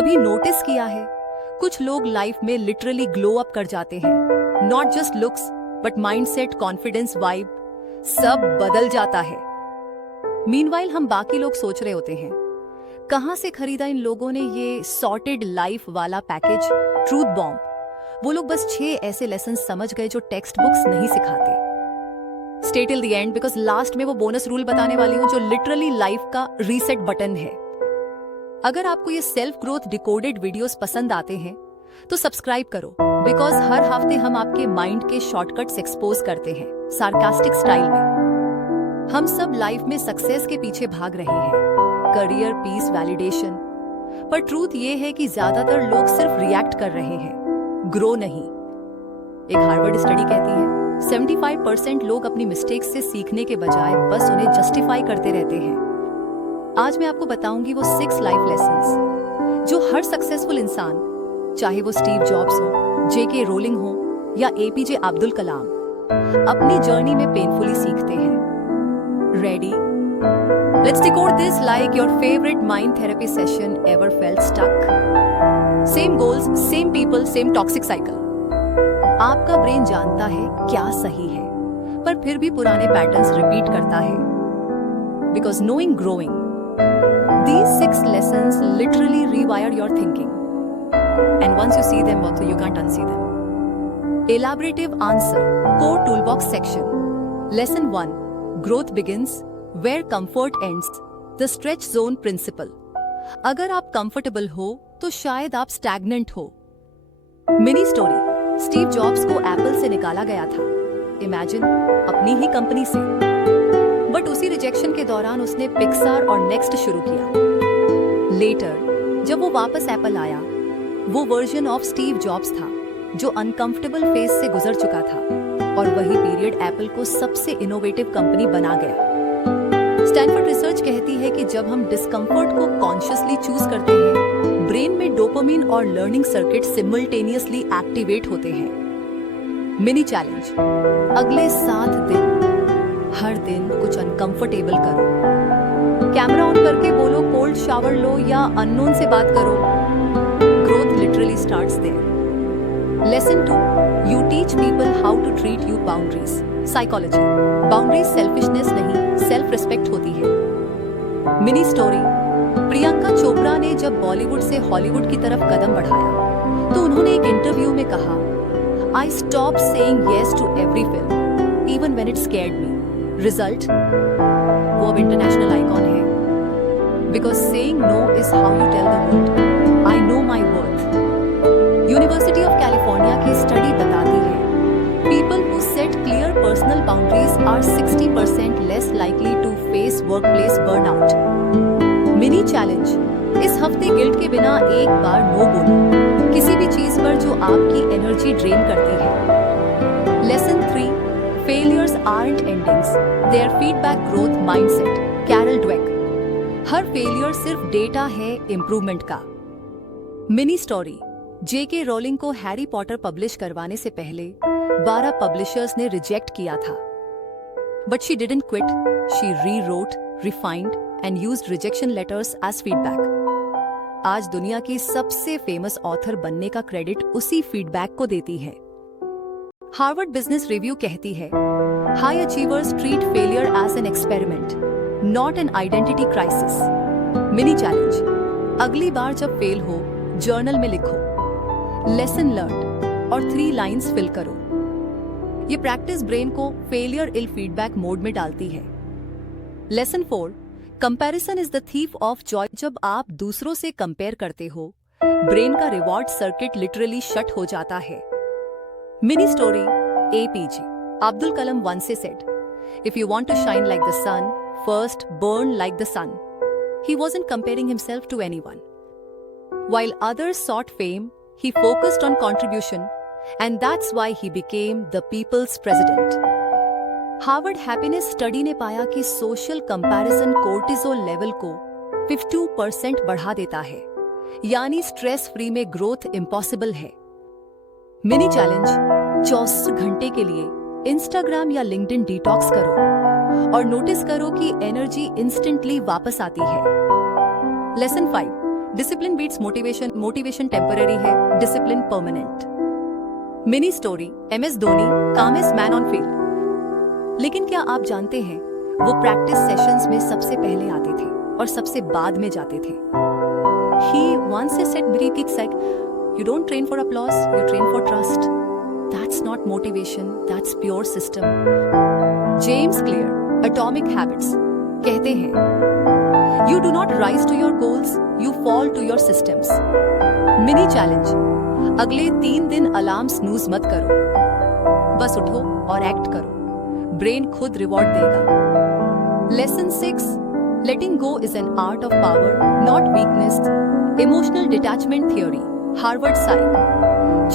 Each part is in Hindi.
कभी नोटिस किया है कुछ लोग लाइफ में लिटरली ग्लो अप कर जाते हैं। Not just looks but mindset, confidence, vibe सब बदल जाता है। मीनवाइल हम बाकी लोग सोच रहे होते हैं कहां से खरीदा इन लोगों ने ये सॉर्टेड लाइफ वाला पैकेज, ट्रूथ बॉम्ब। वो लोग बस 6 ऐसे लेसन समझ गए जो टेक्स्ट बुक्स नहीं सिखाते। Stay till the end because last में वो बोनस रूल बताने वाली हूं जो लिटरली लाइफ का रीसेट बटन है। अगर आपको ये सेल्फ ग्रोथ डिकोडेड वीडियोस पसंद आते हैं तो सब्सक्राइब करो, बिकॉज हर हफ्ते हम आपके माइंड के शॉर्टकट्स एक्सपोज करते हैं सार्कास्टिक स्टाइल में। हम सब लाइफ में सक्सेस के पीछे भाग रहे हैं, करियर, पीस, वैलिडेशन, पर ट्रूथ ये है कि ज्यादातर लोग सिर्फ रिएक्ट कर रहे हैं, ग्रो नहीं। एक हार्वर्ड स्टडी कहती है 75% लोग अपनी मिस्टेक्स से सीखने के बजाय बस उन्हें जस्टिफाई करते रहते हैं। आज मैं आपको बताऊंगी वो 6 लाइफ लेसन्स जो हर सक्सेसफुल इंसान, चाहे वो स्टीव जॉब्स हो, जेके रोलिंग हो या एपीजे अब्दुल कलाम, अपनी जर्नी में पेनफुली सीखते हैं। Ready? Let's decode this like your favourite mind therapy session ever felt stuck. Same goals, same people, same toxic cycle. आपका ब्रेन जानता है क्या सही है, पर फिर भी पुराने पैटर्न्स रिपीट करता है। Because knowing growing, these 6 lessons literally rewire your thinking. And once you see them also, you can't unsee them. Elaborative answer, core toolbox section. Lesson 1. Growth begins where comfort ends. The stretch zone principle. अगर आप comfortable हो तो शायद आप stagnant हो. Mini story. स्टीव जॉब्स को एप्पल से निकाला गया था। इमेजिन, अपनी ही कंपनी से। बट उसी रिजेक्शन के दौरान उसने पिक्सार और नेक्स्ट शुरू किया। लेटर जब वो वापस एप्पल आया, वो वर्जन ऑफ स्टीव जॉब्स था जो अनकंफर्टेबल फेज से गुजर चुका था, और वही पीरियड एप्पल को सबसे इनोवेटिव कंपनी बना गया। स्टैनफोर्ड रिसर्च कहती है कि जब हम डिस्कंफर्ट को कॉन्शियसली चूज करते हैं, ब्रेन में डोपामिन और लर्निंग सर्किट सिमल्टेनियसली एक्टिवेट होते हैं। Mini challenge. अगले 7 दिन हर दिन कुछ अनकंफर्टेबल करो। कैमरा ऑन करके बोलो कोल्ड शावर लो या अननोन से बात करो। Growth literally starts there. Lesson 2, you teach people how to treat you boundaries. Psychology. Boundaries selfishness नहीं, सेल्फ रिस्पेक्ट होती है। Mini story. प्रियंका चोपड़ा ने जब बॉलीवुड से हॉलीवुड की तरफ कदम बढ़ाया तो उन्होंने एक इंटरव्यू में कहा, I stop saying yes to every film even when it scared me. Result, वो अब इंटरनेशनल आइकॉन है। Because saying no is how you tell the world I know my worth. University of California की स्टडी बताती है people who set clear personal boundaries are 60% less likely to face workplace burnout. Mini challenge. इस हफ्ते गिल्ट के बिना एक बार नो बोलो किसी भी चीज पर जो आपकी एनर्जी ड्रेन करती है। Lesson 3, Failures aren't endings, they are feedback growth mindset. Carol Dweck. हर फेलियर सिर्फ डेटा है इंप्रूवमेंट का। Mini story. जेके रोलिंग को हैरी पॉटर पब्लिश करवाने से पहले 12 पब्लिशर्स ने रिजेक्ट किया था, but she didn't quit. She rewrote, refined and used rejection letters as feedback. आज दुनिया की सबसे फेमस ऑथर बनने का क्रेडिट उसी फीडबैक को देती है। हार्वर्ड बिजनेस रिव्यू कहती है high achievers treat failure as an experiment, not an identity crisis. Mini challenge. अगली बार जब फेल हो जर्नल में लिखो लेसन लर्न और 3 लाइन्स फिल करो। ये प्रैक्टिस ब्रेन को फेलियर इल फीडबैक मोड में डालती है। Lesson 4, comparison is the thief of Joy. जब आप दूसरों से कंपेयर करते हो, ब्रेन का रिवॉर्ड सर्किट लिटरली शट हो जाता है। Mini story. APJ Abdul Kalam once said, if you want to shine like the sun, first burn like the sun. He wasn't comparing himself to anyone. While others sought fame, he focused on contribution, and that's why he became the people's president. Harvard happiness study ने पाया कि सोशल कंपैरिजन कोर्टिसोल लेवल को 52% बढ़ा देता है, यानी स्ट्रेस फ्री में ग्रोथ इम्पॉसिबल है। Mini challenge. 64 घंटे के लिए इंस्टाग्राम या लिंक्डइन डिटॉक्स करो और नोटिस करो कि एनर्जी इंस्टेंटली वापस आती है। Lesson 5, discipline beats motivation, motivation temporary है, discipline permanent. Mini story, MS Dhoni, calmest man on field. लेकिन क्या आप जानते हैं वो प्रैक्टिस सेशंस में सबसे पहले आते थे और सबसे बाद में जाते थे। He once said brief kick, you don't train for applause, you train for trust. That's not motivation, that's pure system. James Clear, Atomic Habits, कहते हैं You do not rise to your goals, you fall to your systems. Mini challenge, अगले 3 दिन अलार्म स्नूज मत करो, बस उठो और एक्ट करो, ब्रेन खुद रिवॉर्ड देगा। Lesson 6, letting go is an art of power, not weakness. Emotional detachment theory, Harvard Psych.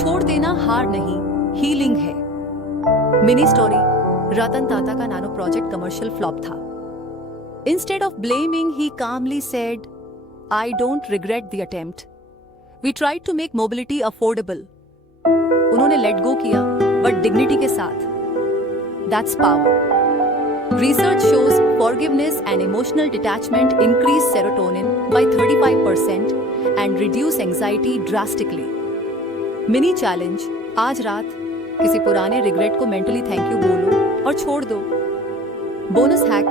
छोड़ देना हार नहीं, हीलिंग है। मिनी स्टोरी, रतन टाटा का नैनो प्रोजेक्ट कमर्शियल फ्लॉप था। Instead of blaming, he calmly said, I don't regret the attempt. We tried to make mobility affordable. उन्होंने लेट गो किया, बट डिग्निटी के साथ। That's power. Research shows forgiveness and emotional detachment increase serotonin by 35% and reduce anxiety drastically. Mini challenge, आज रात किसी पुराने रिग्रेट को मेंटली थैंक यू बोलो और छोड़ दो। Bonus hack,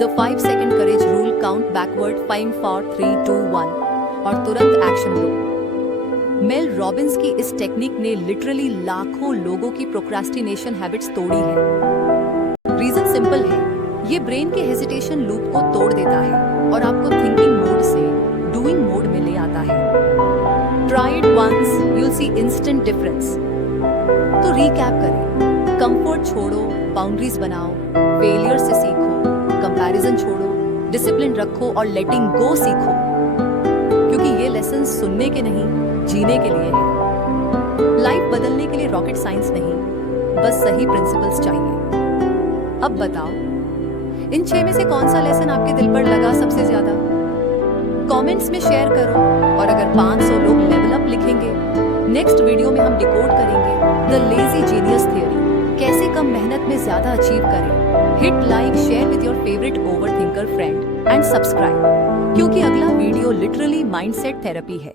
the 5 second courage rule, count backward 5 4 3 2 1 और तुरंत एक्शन लो। मेल रॉबिन्स की इस टेक्निक ने लिटरली लाखों लोगों की प्रोक्रास्टिनेशन हैबिट्स तोड़ी है। रीजन सिंपल है, ये ब्रेन के हेजिटेशन लूप को तोड़ देता है और आपको थिंकिंग मोड से डूइंग मोड में ले आता है। Try it once, you'll see instant difference. तो रीकैप करें, कंफर्ट छोड़ो, बाउंड्रीज बनाओ, फेलियर से सीखो, कंपैरिजन छोड़ो, डिसिप्लिन रखो और लेटिंग गो सीखो, क्योंकि ये लेसन सुनने के नहीं, जीने के लिए है। लाइफ बदलने के लिए रॉकेट साइंस नहीं, बस सही प्रिंसिपल्स चाहिए। अब बताओ, इन 6 में से कौन सा लेसन आपके दिल पर लगा सबसे ज्यादा? कमेंट्स में शेयर करो और अगर 500 लोग लेवल अप लिखेंगे, नेक्स्ट वीडियो में हम डिकोड करेंगे द लेजी जीनियस थियरी, कैसे कम मेहनत में ज्यादा अचीव करें। Hit like, share with your favourite overthinker friend and subscribe, क्योंकि अगला वीडियो लिटरली माइंडसेट थेरेपी है।